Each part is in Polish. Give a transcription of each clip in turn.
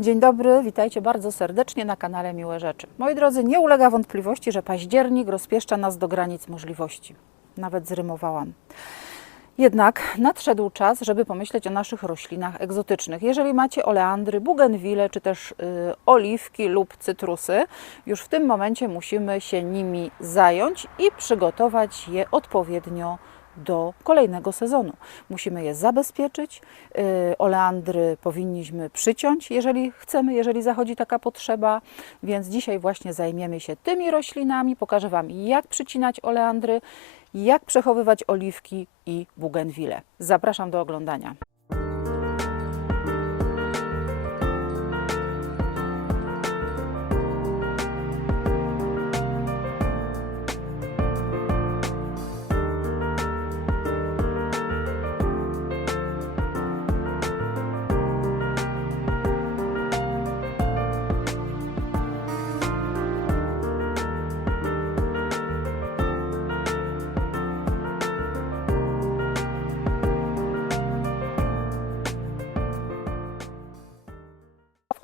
Dzień dobry, witajcie bardzo serdecznie na kanale Miłe Rzeczy. Moi drodzy, nie ulega wątpliwości, że październik rozpieszcza nas do granic możliwości. Nawet zrymowałam. Jednak nadszedł czas, żeby pomyśleć o naszych roślinach egzotycznych. Jeżeli macie oleandry, bugenwile czy też y, oliwki lub cytrusy, już w tym momencie musimy się nimi zająć i przygotować je odpowiednio do kolejnego sezonu. Musimy je zabezpieczyć. y, Oleandry powinniśmy przyciąć, jeżeli chcemy, jeżeli zachodzi taka potrzeba. Więc dzisiaj właśnie zajmiemy się tymi roślinami. Pokażę Wam, jak przycinać oleandry, jak przechowywać oliwki i bugenwile. Zapraszam do oglądania.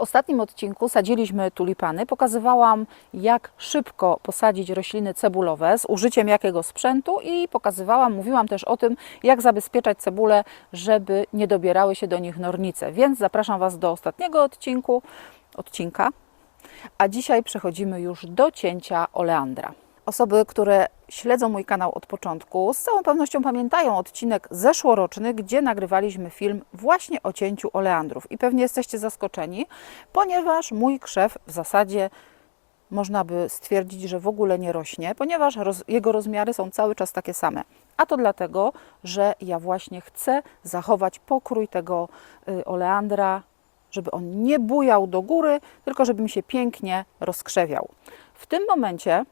Ostatnim odcinku sadziliśmy tulipany. Pokazywałam, jak szybko posadzić rośliny cebulowe, z użyciem jakiego sprzętu i pokazywałam, mówiłam też o tym, jak zabezpieczać cebule, żeby nie dobierały się do nich nornice. Więc zapraszam Was do ostatniego odcinku, odcinka. A dzisiaj przechodzimy już do cięcia oleandra. Osoby, które śledzą mój kanał od początku, z całą pewnością pamiętają odcinek zeszłoroczny, gdzie nagrywaliśmy film właśnie o cięciu oleandrów. I pewnie jesteście zaskoczeni, ponieważ mój krzew w zasadzie można by stwierdzić, że w ogóle nie rośnie, ponieważ roz, jego rozmiary są cały czas takie same. A to dlatego, że ja właśnie chcę zachować pokrój tego y, oleandra, żeby on nie bujał do góry, tylko żeby mi się pięknie rozkrzewiał. W tym momencie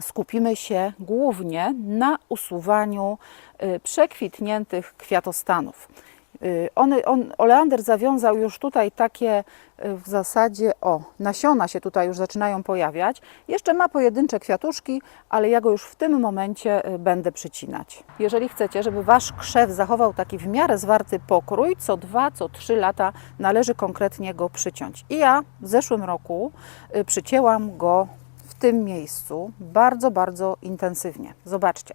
skupimy się głównie na usuwaniu y, przekwitniętych kwiatostanów. Y, One, on, oleander zawiązał już tutaj takie y, w zasadzie, o, nasiona się tutaj już zaczynają pojawiać. Jeszcze ma pojedyncze kwiatuszki, ale ja go już w tym momencie będę przycinać. Jeżeli chcecie, żeby Wasz krzew zachował taki w miarę zwarty pokrój, co dwa, co trzy lata należy konkretnie go przyciąć. I ja w zeszłym roku przycięłam go tym miejscu bardzo, bardzo intensywnie. Zobaczcie.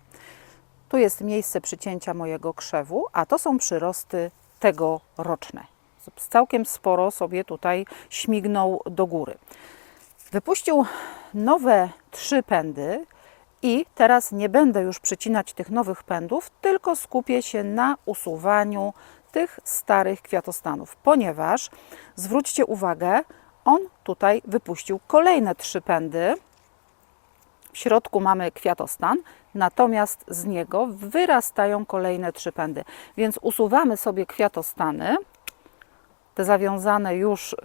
Tu jest miejsce przycięcia mojego krzewu, a to są przyrosty tegoroczne. Całkiem sporo sobie tutaj śmignął do góry. Wypuścił nowe trzy pędy i teraz nie będę już przycinać tych nowych pędów, tylko skupię się na usuwaniu tych starych kwiatostanów, ponieważ zwróćcie uwagę, on tutaj wypuścił kolejne trzy pędy. W środku mamy kwiatostan, natomiast z niego wyrastają kolejne trzy pędy. Więc usuwamy sobie kwiatostany, te zawiązane już y,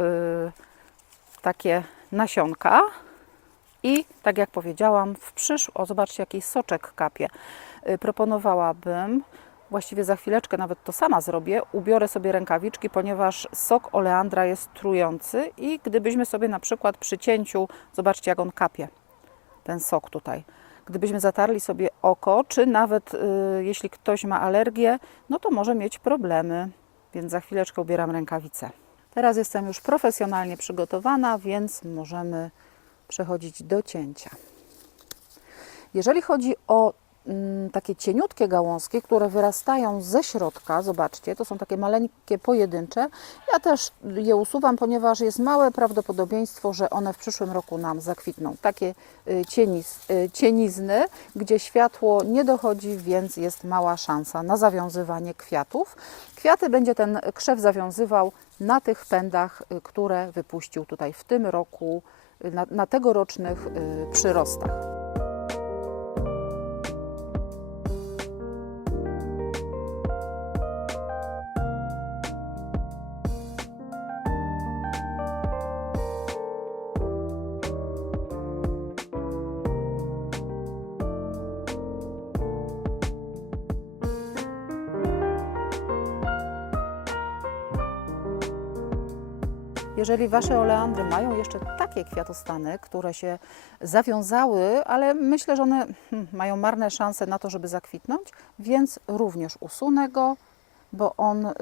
takie nasionka i tak jak powiedziałam, w przysz... o zobaczcie jaki soczek kapie. Y, proponowałabym, właściwie za chwileczkę nawet to sama zrobię, ubiorę sobie rękawiczki, ponieważ sok oleandra jest trujący i gdybyśmy sobie na przykład przy cięciu, zobaczcie jak on kapie ten sok tutaj. Gdybyśmy zatarli sobie oko, czy nawet y, jeśli ktoś ma alergię, no to może mieć problemy, więc za chwileczkę ubieram rękawice. Teraz jestem już profesjonalnie przygotowana, więc możemy przechodzić do cięcia. Jeżeli chodzi o takie cieniutkie gałązki, które wyrastają ze środka, zobaczcie, to są takie maleńkie pojedyncze. Ja też je usuwam, ponieważ jest małe prawdopodobieństwo, że one w przyszłym roku nam zakwitną. Takie y, cieniz, y, cienizny, gdzie światło nie dochodzi, więc jest mała szansa na zawiązywanie kwiatów. Kwiaty będzie ten krzew zawiązywał na tych pędach, y, które wypuścił tutaj w tym roku, na, na tegorocznych przyrostach. Jeżeli Wasze oleandry mają jeszcze takie kwiatostany, które się zawiązały, ale myślę, że one hmm, mają marne szanse na to, żeby zakwitnąć, więc również usunę go bo on y,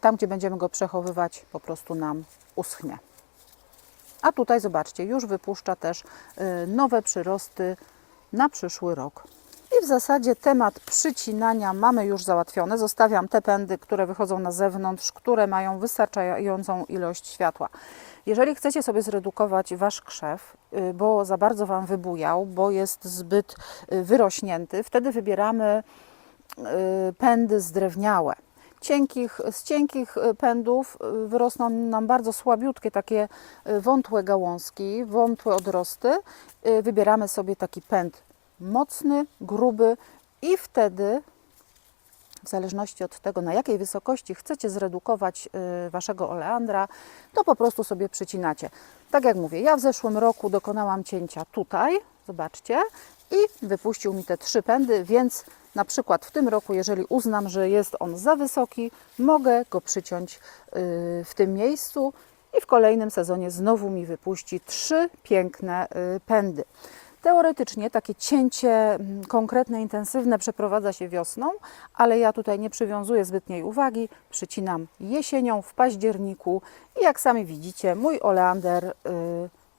tam, gdzie będziemy go przechowywać, po prostu nam uschnie. A tutaj zobaczcie, już wypuszcza też y, nowe przyrosty na przyszły rok. W zasadzie temat przycinania mamy już załatwiony. Zostawiam te pędy, które wychodzą na zewnątrz, które mają wystarczającą ilość światła. Jeżeli chcecie sobie zredukować wasz krzew, y, bo za bardzo wam wybujał, bo jest zbyt y, wyrośnięty, wtedy wybieramy y, pędy zdrewniałe. Cienkich, z cienkich pędów wyrosną nam bardzo słabiutkie, takie wątłe gałązki, wątłe odrosty. Wybieramy sobie taki pęd mocny, gruby i wtedy, w zależności od tego, na jakiej wysokości chcecie zredukować y, waszego oleandra, to po prostu sobie przycinacie. Tak jak mówię, ja w zeszłym roku dokonałam cięcia tutaj, zobaczcie, i wypuścił mi te trzy pędy, więc na przykład w tym roku, jeżeli uznam, że jest on za wysoki, mogę go przyciąć y, w tym miejscu i w kolejnym sezonie znowu mi wypuści trzy piękne y, pędy. Teoretycznie takie cięcie mm, konkretne, intensywne przeprowadza się wiosną, ale ja tutaj nie przywiązuję zbytniej uwagi. Przycinam jesienią w październiku i jak sami widzicie, mój oleander y,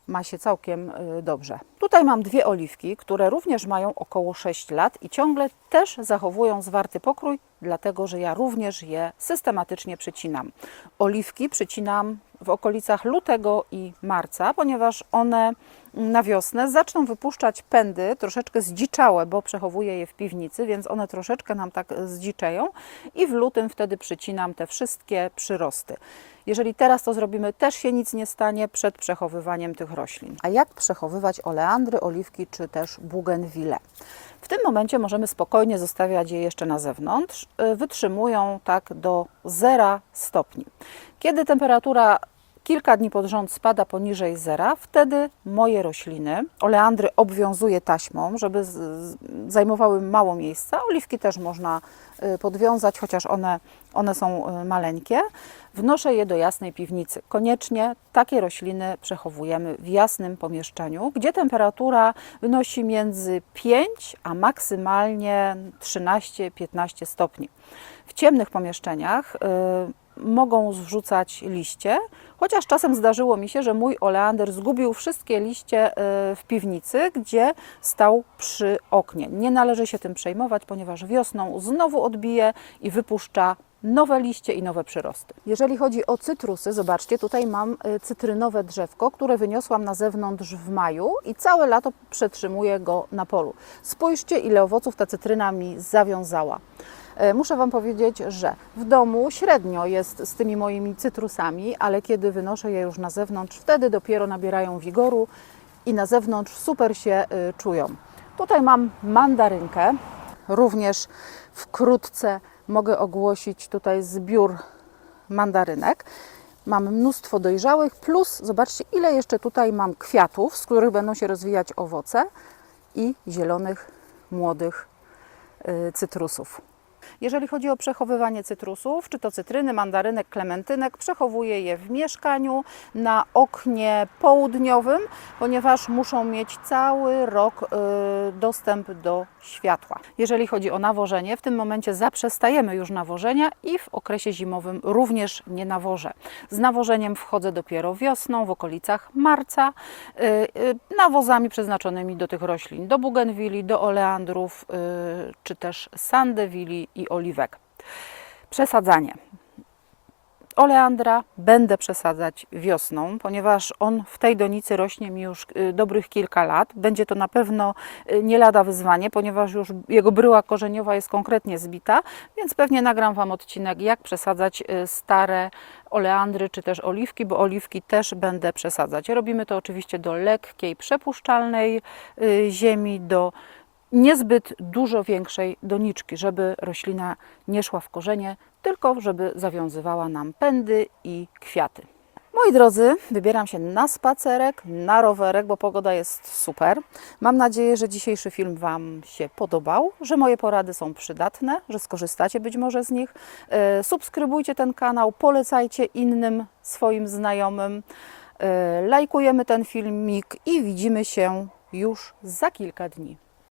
ma się całkiem y, dobrze. Tutaj mam dwie oliwki, które również mają około 6 lat i ciągle też zachowują zwarty pokrój, dlatego że ja również je systematycznie przycinam. Oliwki przycinam w okolicach lutego i marca, ponieważ one na wiosnę zaczną wypuszczać pędy, troszeczkę zdziczałe, bo przechowuję je w piwnicy, więc one troszeczkę nam tak zdziczeją i w lutym wtedy przycinam te wszystkie przyrosty. Jeżeli teraz to zrobimy, też się nic nie stanie przed przechowywaniem tych roślin. A jak przechowywać oleandry, oliwki czy też bugenwille? W tym momencie możemy spokojnie zostawiać je jeszcze na zewnątrz. Y, Wytrzymują tak do 0 stopni. Kiedy temperatura kilka dni pod rząd spada poniżej zera, wtedy moje rośliny, oleandry obwiązuję taśmą, żeby zajmowały mało miejsca. Oliwki też można y, podwiązać, chociaż one, one są y, maleńkie. Wnoszę je do jasnej piwnicy. Koniecznie takie rośliny przechowujemy w jasnym pomieszczeniu, gdzie temperatura wynosi między 5 a maksymalnie 13-15 stopni. W ciemnych pomieszczeniach y, mogą zrzucać liście, chociaż czasem zdarzyło mi się, że mój oleander zgubił wszystkie liście y, w piwnicy, gdzie stał przy oknie. Nie należy się tym przejmować, ponieważ wiosną znowu odbije i wypuszcza nowe liście i nowe przyrosty. Jeżeli chodzi o cytrusy, zobaczcie, tutaj mam y, cytrynowe drzewko, które wyniosłam na zewnątrz w maju i całe lato przetrzymuję go na polu. Spójrzcie, ile owoców ta cytryna mi zawiązała. E, Muszę Wam powiedzieć, że w domu średnio jest z tymi moimi cytrusami, ale kiedy wynoszę je już na zewnątrz, wtedy dopiero nabierają wigoru i na zewnątrz super się y, czują. Tutaj mam mandarynkę, również wkrótce mogę ogłosić tutaj zbiór mandarynek. Mam mnóstwo dojrzałych, plus zobaczcie, ile jeszcze tutaj mam kwiatów, z których będą się rozwijać owoce i zielonych, młodych y, cytrusów. Jeżeli chodzi o przechowywanie cytrusów, czy to cytryny, mandarynek, klementynek, przechowuję je w mieszkaniu na oknie południowym, ponieważ muszą mieć cały rok y, dostęp do światła. Jeżeli chodzi o nawożenie, w tym momencie zaprzestajemy już nawożenia i w okresie zimowym również nie nawożę. Z nawożeniem wchodzę dopiero wiosną, w okolicach marca, y, y, nawozami przeznaczonymi do tych roślin, do bugenwili, do oleandrów, czy też sandewili i oliwek. Przesadzanie. Oleandra będę przesadzać wiosną, ponieważ on w tej donicy rośnie mi już y, dobrych kilka lat. Będzie to na pewno y, nie lada wyzwanie, ponieważ już jego bryła korzeniowa jest konkretnie zbita, więc pewnie nagram Wam odcinek, jak przesadzać y, stare oleandry czy też oliwki, bo oliwki też będę przesadzać. Robimy to oczywiście do lekkiej, przepuszczalnej ziemi, do niezbyt dużo większej doniczki, żeby roślina nie szła w korzenie, tylko żeby zawiązywała nam pędy i kwiaty. Moi drodzy, wybieram się na spacerek, na rowerek, bo pogoda jest super. Mam nadzieję, że dzisiejszy film Wam się podobał, że moje porady są przydatne, że skorzystacie być może z nich. E, Subskrybujcie ten kanał, polecajcie innym swoim znajomym. E, Lajkujemy ten filmik i widzimy się już za kilka dni.